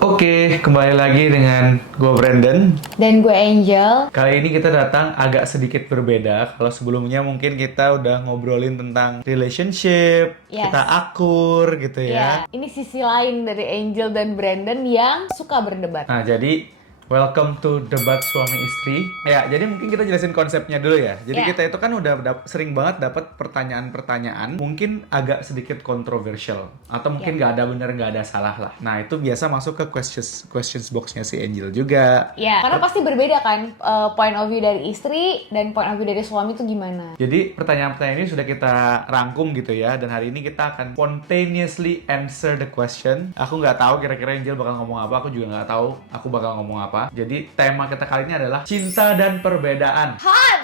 Oke, kembali lagi dengan gue Brandon. Dan gue Angel. Kali ini kita datang agak sedikit berbeda. Kalau sebelumnya mungkin kita udah ngobrolin tentang relationship, Yes. kita akur gitu ya. Ini sisi lain dari Angel dan Brandon yang suka berdebat. Nah, jadi welcome to debat suami istri. Ya, jadi mungkin kita jelasin konsepnya dulu ya. Jadi Ya. kita itu kan udah sering banget dapat pertanyaan-pertanyaan mungkin agak sedikit kontroversial atau mungkin nggak ada bener nggak ada salah lah. Nah, itu biasa masuk ke questions boxnya si Angel juga. Ya, karena pasti berbeda kan point of view dari istri dan point of view dari suami itu gimana. Jadi pertanyaan-pertanyaan ini sudah kita rangkum gitu ya, dan hari ini kita akan spontaneously answer the question. Aku nggak tahu kira-kira Angel bakal ngomong apa, aku juga nggak tahu aku bakal ngomong apa. Jadi tema kita kali ini adalah cinta dan perbedaan. Hot!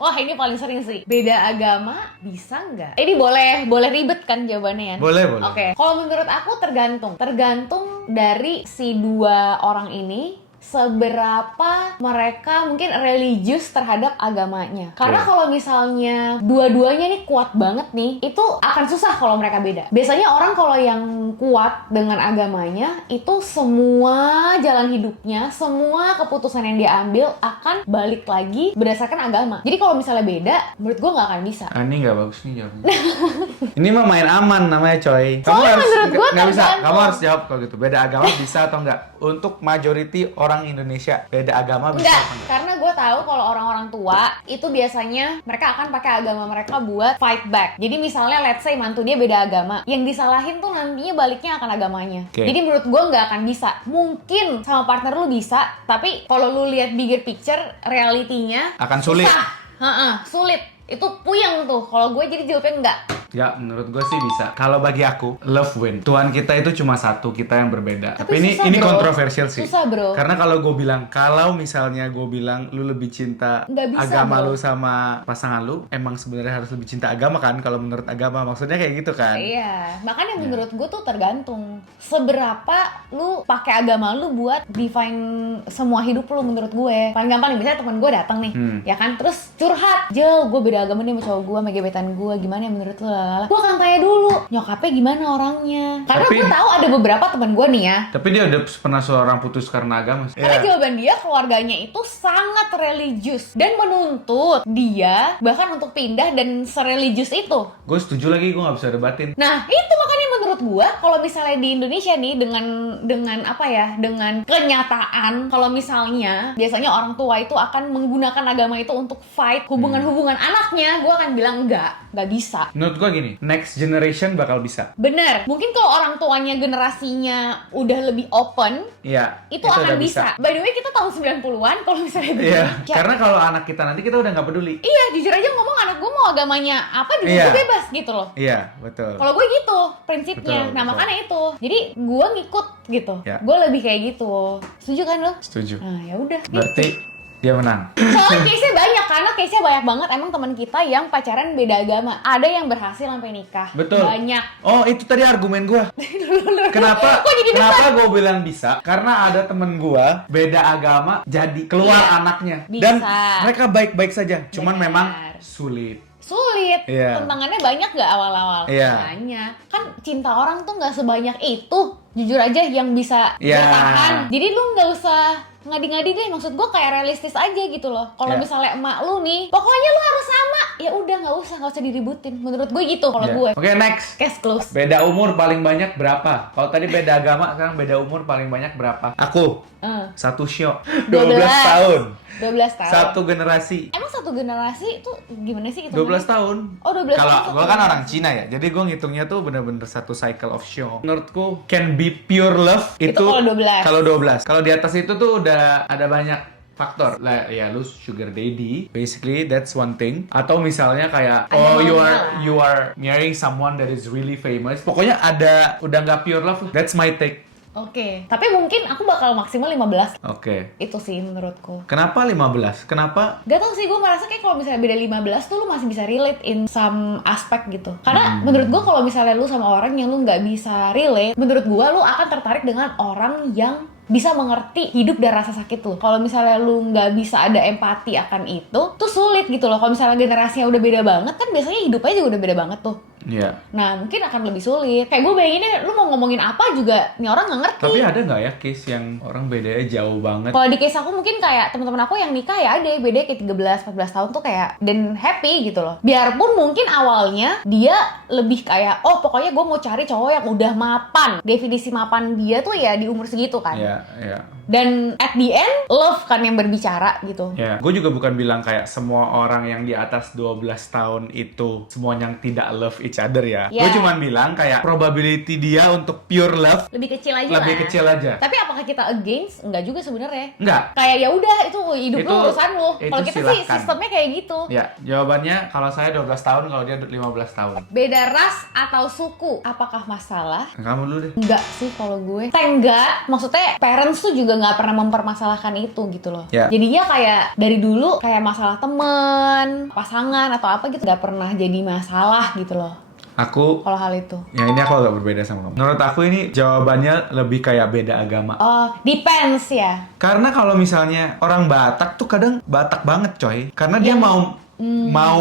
Wah, ini paling sering sih. Beda agama bisa nggak? Ini boleh ribet kan jawabannya ya? Boleh, boleh. Oke. Kalau menurut aku tergantung dari si dua orang ini seberapa mereka mungkin religius terhadap agamanya. Karena Oke. kalau misalnya dua-duanya nih kuat banget nih, itu akan susah kalau mereka beda. Biasanya orang kalau yang kuat dengan agamanya, itu semua jalan hidupnya, semua keputusan yang dia ambil akan balik lagi berdasarkan agama. Jadi kalau misalnya beda, menurut gue nggak akan bisa. Ini nggak bagus nih jawabnya. Ini mah main aman namanya coy. Soalnya menurut gua nggak bisa. tergantung. Kamu harus jawab kalau gitu. Beda agama bisa atau enggak? Untuk majority orang Indonesia, beda agama bisa Enggak, atau enggak? karena gue tahu kalau orang-orang tua itu biasanya mereka akan pakai agama mereka buat fight back. Jadi misalnya let's say mantu dia beda agama, yang disalahin tuh nantinya baliknya akan agamanya. Oke. Jadi menurut gue nggak akan bisa. Mungkin sama partner lu bisa, tapi kalau lu lihat bigger picture, realitinya Akan sulit. susah. Sulit. Itu puyeng tuh. Kalau gue jadi jawabnya enggak. Ya, menurut gue sih bisa. Kalau bagi aku, love win. Tuhan kita itu cuma satu, kita yang berbeda. Tapi susah, ini bro. kontroversial sih. Susah, bro. Karena kalau misalnya gue bilang lu lebih cinta Nggak bisa, agama bro. lu sama pasangan lu, emang sebenarnya harus lebih cinta agama kan? Kalau menurut agama, maksudnya kayak gitu kan? Iya, makanya menurut gue tuh tergantung seberapa lu pakai agama lu buat define semua hidup lu. Menurut gue paling gampang nih, misalnya teman gue datang nih, ya kan, terus curhat, Jel, gue beda agama nih sama cowok gue, sama gebetan gue, gimana ya menurut lu? Gue akan tanya dulu nyokapnya gimana orangnya, karena Tapi- gue tahu ada beberapa teman gue nih ya, Tapi dia udah pernah seorang putus karena agama. karena Ya. jawaban dia keluarganya itu sangat religius dan menuntut dia bahkan untuk pindah dan sereligius itu. Gue setuju lagi, gue gak bisa debatin. Nah, itu makanya menurut gua kalau misalnya di Indonesia nih dengan apa ya? Dengan kenyataan kalau misalnya biasanya orang tua itu akan menggunakan agama itu untuk fight hubungan-hubungan anaknya, gua akan bilang enggak bisa. Menurut gue gini, next generation bakal bisa. Bener, mungkin kalau orang tuanya generasinya udah lebih open, Iya, itu akan udah bisa. By the way, kita tahun 90-an kalau misalnya di Iya, Indonesia. karena kalau anak kita nanti kita udah nggak peduli. Iya, jujur aja ngomong anak gua mau agamanya apa juga Iya. gua bebas gitu loh. Iya, betul. Kalau gue gitu prinsipnya, Betul, nah betul. makanya itu. Jadi gue ngikut gitu. Ya. Gue lebih kayak gitu. Setuju kan lo? Setuju. Nah ya udah. Berarti dia menang. Soalnya case-nya banyak, karena case-nya banyak banget emang teman kita yang pacaran beda agama. Ada yang berhasil sampai nikah. Betul. Banyak. Oh, itu tadi argumen gua. Kenapa? Kok jadi Kenapa gua bilang bisa? Karena ada temen gua beda agama jadi keluar Iya, anaknya. bisa. Dan mereka baik-baik saja. Cuman Benar. memang sulit. Sulit. Iya. Tantangannya banyak gak awal-awal? Iya. Makanya. Kan cinta orang tuh gak sebanyak itu. Jujur aja yang bisa Iya. bertahan. Jadi lu gak usah ngadi-ngadi deh. Maksud gue kayak realistis aja gitu loh. Kalau Iya. misalnya emak lu nih, pokoknya lu harus sama. Ya udah gak usah diributin. Menurut gue gitu kalau Iya. gue. Oke, next. Case close. Beda umur paling banyak berapa? Kalau tadi beda agama, sekarang beda umur paling banyak berapa? Aku. Satu syok. 12 tahun. 12 tahun. Satu generasi. Emang satu generasi itu gimana sih? 12 tahun. Oh, 12 tahun. Kalau satu gue kan orang generasi. Cina ya, jadi gue ngitungnya tuh bener-bener satu cycle of show. Menurutku can be pure love Itu kalau 12. Kalau 12. Kalau di atas itu tuh udah ada banyak faktor lah, ya lu sugar daddy, basically that's one thing. Atau misalnya kayak Ada maunya lah. you are marrying someone that is really famous. Pokoknya ada udah nggak pure love. That's my take. Oke. Tapi mungkin aku bakal maksimal 15. Oke. Itu sih menurutku. Kenapa 15? Kenapa? Gak tau sih, gue merasa kayak kalau misalnya beda 15 tuh lu masih bisa relate in some aspek gitu. Karena menurut gue kalau misalnya lu sama orang yang lu gak bisa relate, menurut gue lu akan tertarik dengan orang yang bisa mengerti hidup dan rasa sakit lu. Kalau misalnya lu nggak bisa ada empati akan itu, tuh sulit gitu loh. Kalau misalnya generasinya udah beda banget, kan biasanya hidupnya juga udah beda banget tuh. Iya. Nah, mungkin akan lebih sulit. Kayak gue bayanginnya, lu mau ngomongin apa juga, nih orang nggak ngerti. Tapi ada nggak ya case yang orang bedanya jauh banget? Kalau di case aku mungkin kayak teman-teman aku yang nikah ya ada bedanya kayak 13-14 tahun tuh kayak dan happy gitu loh. Biarpun mungkin awalnya dia lebih kayak oh pokoknya gue mau cari cowok yang udah mapan. Definisi mapan dia tuh ya di umur segitu kan. Iya, iya. Dan at the end love kan yang berbicara gitu. Ya, gue juga bukan bilang kayak semua orang yang di atas 12 tahun itu semuanya yang tidak love each other ya. Yeah. Gue cuma bilang kayak probability dia untuk pure love Lebih kecil aja lebih lah. kecil aja. Tapi apakah kita against? Enggak juga sebenarnya. Enggak. Kayak ya udah itu hidup Itu- lu urusan lu. itu Kalau kita sih silahkan. sistemnya kayak gitu. Ya, jawabannya kalau saya 12 tahun, kalau dia 15 tahun. Beda ras atau suku, apakah masalah? Kamu dulu deh. Enggak sih kalau gue. Enggak, maksudnya parents tuh juga nggak pernah mempermasalahkan itu gitu loh. Ya. Jadinya kayak dari dulu kayak masalah temen, pasangan atau apa gitu nggak pernah jadi masalah gitu loh. Aku, Kalau hal itu. ya ini aku agak berbeda sama kamu. Menurut aku ini jawabannya lebih kayak beda agama. Oh, depends ya. Karena kalau misalnya orang Batak tuh kadang Batak banget coy. Karena dia mau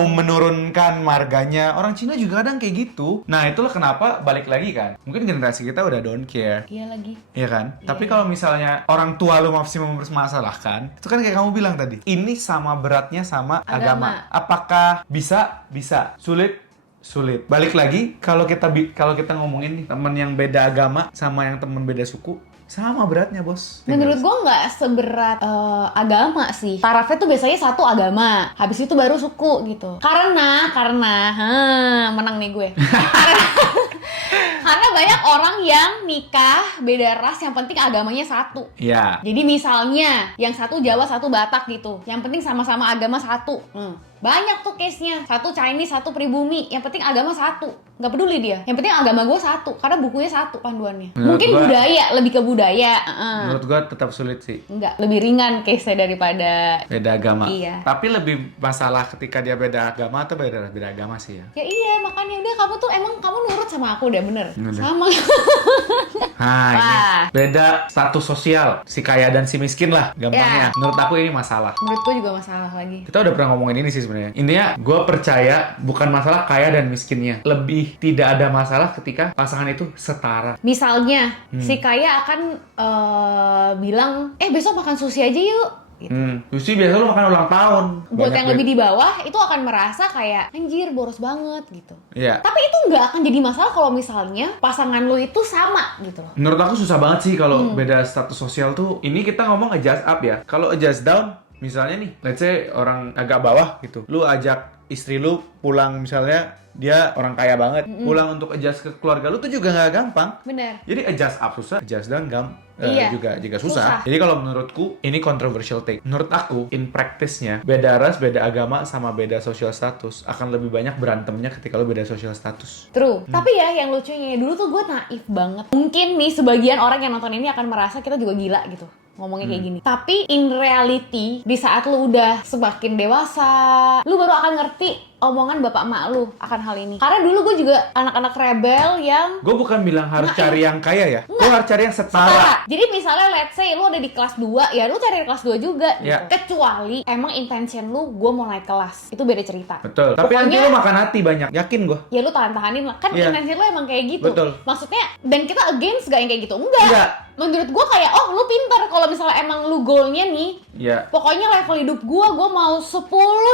menurunkan marganya. Orang Cina juga kadang kayak gitu. Nah itulah kenapa balik lagi kan. Mungkin generasi kita udah don't care. Iya lagi. Iya kan? Tapi kalau misalnya orang tua lu masih mempermasalahkan, itu kan kayak kamu bilang tadi. Ini sama beratnya sama agama. Apakah bisa? Bisa. Sulit. Balik lagi kalau kita ngomongin nih temen yang beda agama sama yang temen beda suku, sama beratnya bos. Menurut gue nggak seberat agama sih. Tarafnya tuh biasanya satu agama, habis itu baru suku gitu. Karena menang nih gue. Karena banyak orang yang nikah beda ras, yang penting agamanya satu. Iya. Jadi misalnya yang satu Jawa, satu Batak gitu, yang penting sama-sama agama satu. Banyak tuh case-nya. Satu Chinese, satu pribumi, yang penting agama satu. Nggak peduli dia. Yang penting agama gue satu, karena bukunya satu panduannya. Menurut Mungkin gua- budaya, lebih ke budaya. Menurut gua tetap sulit sih. Enggak, lebih ringan case-nya daripada Beda agama. Iya. Tapi lebih masalah ketika dia beda agama atau beda agama sih ya. ya iya, makanya udah kamu tuh emang kamu nurut sama aku udah bener. Udah. Sama. Nah, ini Wah. beda status sosial, si kaya dan si miskin lah gampangnya. Ya. Menurut aku ini masalah. Menurut gue juga masalah lagi. Kita udah pernah ngomongin ini sih sebenarnya. Intinya, gue percaya bukan masalah kaya dan miskinnya. Lebih tidak ada masalah ketika pasangan itu setara. Misalnya si kaya akan bilang, besok makan sushi aja yuk. Gitu. Sushi biasa lu makan ulang tahun. Buat Banyak yang duit. lebih di bawah itu akan merasa kayak anjir boros banget gitu. Iya. Tapi itu nggak akan jadi masalah kalau misalnya pasangan lu itu sama gitu loh. Menurut aku susah banget sih kalau beda status sosial tuh. Ini kita ngomong adjust up ya. Kalau adjust down, misalnya nih, let's say orang agak bawah gitu. Lu ajak istri lu pulang misalnya, dia orang kaya banget. Pulang untuk adjust ke keluarga lu tuh juga nggak gampang. Bener. Jadi adjust up susah, adjust down Iya. juga susah. Susah. Jadi kalau menurutku ini controversial take. Menurut aku in practice-nya beda ras, beda agama sama beda social status akan lebih banyak berantemnya ketika lo beda social status. True. Tapi ya yang lucunya dulu tuh gue naif banget. Mungkin nih sebagian orang yang nonton ini akan merasa kita juga gila gitu ngomongnya kayak gini. Tapi in reality di saat lu udah semakin dewasa, lu baru akan ngerti omongan bapak emak lu akan hal ini. Karena dulu gue juga anak-anak rebel yang Gue bukan bilang harus cari yang kaya ya. Gue harus cari yang setara. setara. Jadi misalnya let's say lu ada di kelas 2, ya lu cari kelas 2 juga gitu. Ya. Kecuali emang intention lu gue mau naik kelas. Itu beda cerita. Betul. Tapi nanti Pokoknya- lo makan hati banyak. Yakin gue. Ya lu tahan-tahanin lah. Kan Iya. intention lu emang kayak gitu. Betul. Maksudnya, dan kita against gak yang kayak gitu? Enggak. Enggak. Menurut gue kayak, oh lu pinter kalau misalnya emang lu goalnya nih, Ya. pokoknya level hidup gue mau 10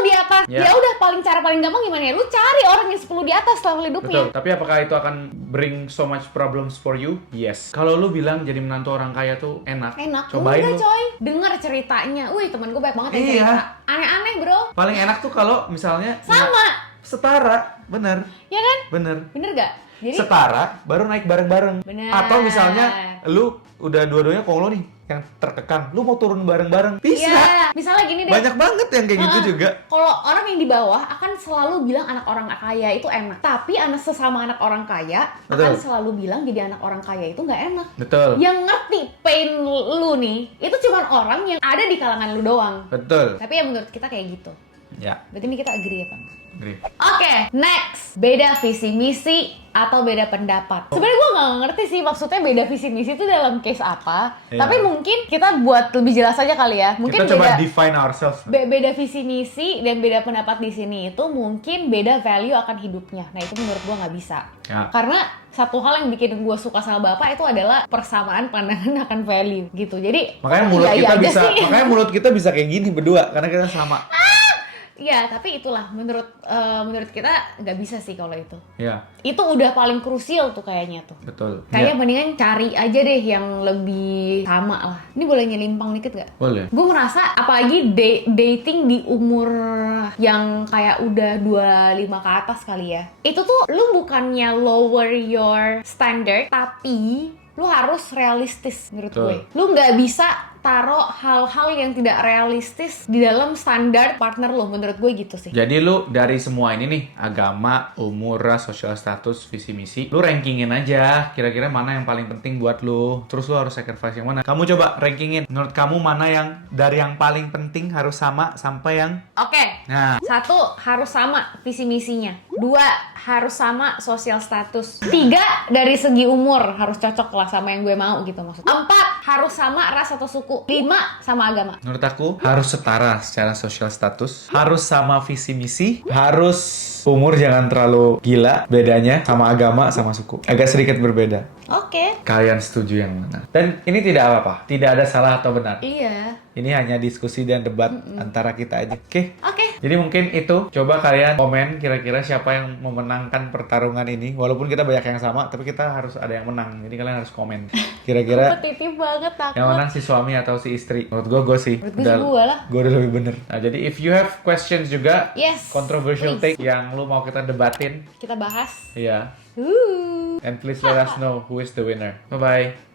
di atas. Ya. Ya udah cara paling gampang gimana ya? Lu cari orang yang 10 di atas level hidupnya. Betul. Tapi apakah itu akan bring so much problems for you? Yes. Kalau lu bilang jadi menantu orang kaya tuh enak. Enak. Cobain Enggak lu. coy. Dengar ceritanya. Wih temen gue banyak banget yang Iya. cerita. Aneh-aneh bro. Paling enak tuh kalau misalnya Sama. setara, bener, Ya kan? bener. Bener gak? Jadi Setara, baru naik bareng-bareng. Bener. Atau misalnya lu udah dua-duanya kalau lu nih yang terkekang, lu mau turun bareng-bareng. Bisa. iya. Misalnya gini deh. Banyak banget yang kayak gitu Heeh. juga. Kalau orang yang di bawah akan selalu bilang anak orang kaya itu enak. Tapi sesama anak orang kaya akan Betul. selalu bilang jadi anak orang kaya itu nggak enak. Betul. Yang ngerti pain lu nih, itu cuma orang yang ada di kalangan lu doang. Betul. Tapi ya menurut kita kayak gitu. Ya, Berarti ini kita agree ya, Pak? agree. Oke, next. Beda visi misi atau beda pendapat. Sebenarnya gue nggak ngerti sih maksudnya beda visi misi itu dalam case apa. Iya. Tapi mungkin kita buat lebih jelas aja kali ya. Mungkin Kita coba beda define ourselves. beda visi misi dan beda pendapat di sini itu mungkin beda value akan hidupnya. Nah itu menurut gue nggak bisa. Ya. Karena satu hal yang bikin gue suka sama bapak itu adalah persamaan pandangan akan value gitu. Jadi Makanya oh, mulut iya kita aja bisa, sih. makanya mulut kita bisa kayak gini berdua karena kita sama. Iya, tapi itulah menurut kita nggak bisa sih kalau itu. Ya, Itu udah paling krusial tuh kayaknya tuh. betul. Kayak Ya, mendingan cari aja deh yang lebih sama lah. Ini boleh nyelimpang dikit gak? boleh. Gue merasa apalagi dating di umur yang kayak udah 25 ke atas kali ya. Itu tuh lu bukannya lower your standard, tapi lu harus realistis menurut Betul. gue. Lu nggak bisa taruh hal-hal yang tidak realistis di dalam standar partner lo, menurut gue gitu sih. Jadi lu dari semua ini nih, agama, umur, ras, sosial status, visi misi, lu rankingin aja kira-kira mana yang paling penting buat lu. Terus lu harus sacrifice yang mana. Kamu coba rankingin. Menurut kamu mana yang dari yang paling penting harus sama sampai yang Oke. nah, 1, harus sama visi misinya. 2, harus sama sosial status. 3, dari segi umur harus cocok lah sama yang gue mau gitu maksudnya. 4, harus sama ras atau suku. 5, sama agama. menurut aku harus setara secara sosial status, harus sama visi misi, harus umur jangan terlalu gila bedanya sama agama sama suku. Agak sedikit berbeda. Oke. Kalian setuju yang mana? Dan ini tidak apa-apa, tidak ada salah atau benar. Iya. Ini hanya diskusi dan debat antara kita aja. Oke. Oke. Jadi mungkin itu, coba kalian komen kira-kira siapa yang memenangkan pertarungan ini. Walaupun kita banyak yang sama, tapi kita harus ada yang menang. Jadi kalian harus komen. Kira-kira Kompetitif banget takut. yang menang si suami atau si istri. Menurut gue sih. Menurut gue sih gue lah. Gue udah lebih bener. Nah, jadi if you have questions juga, Yes. controversial Please. take yang lu mau kita debatin, Kita bahas. iya. Uh. And please let us know who is the winner. Bye-bye.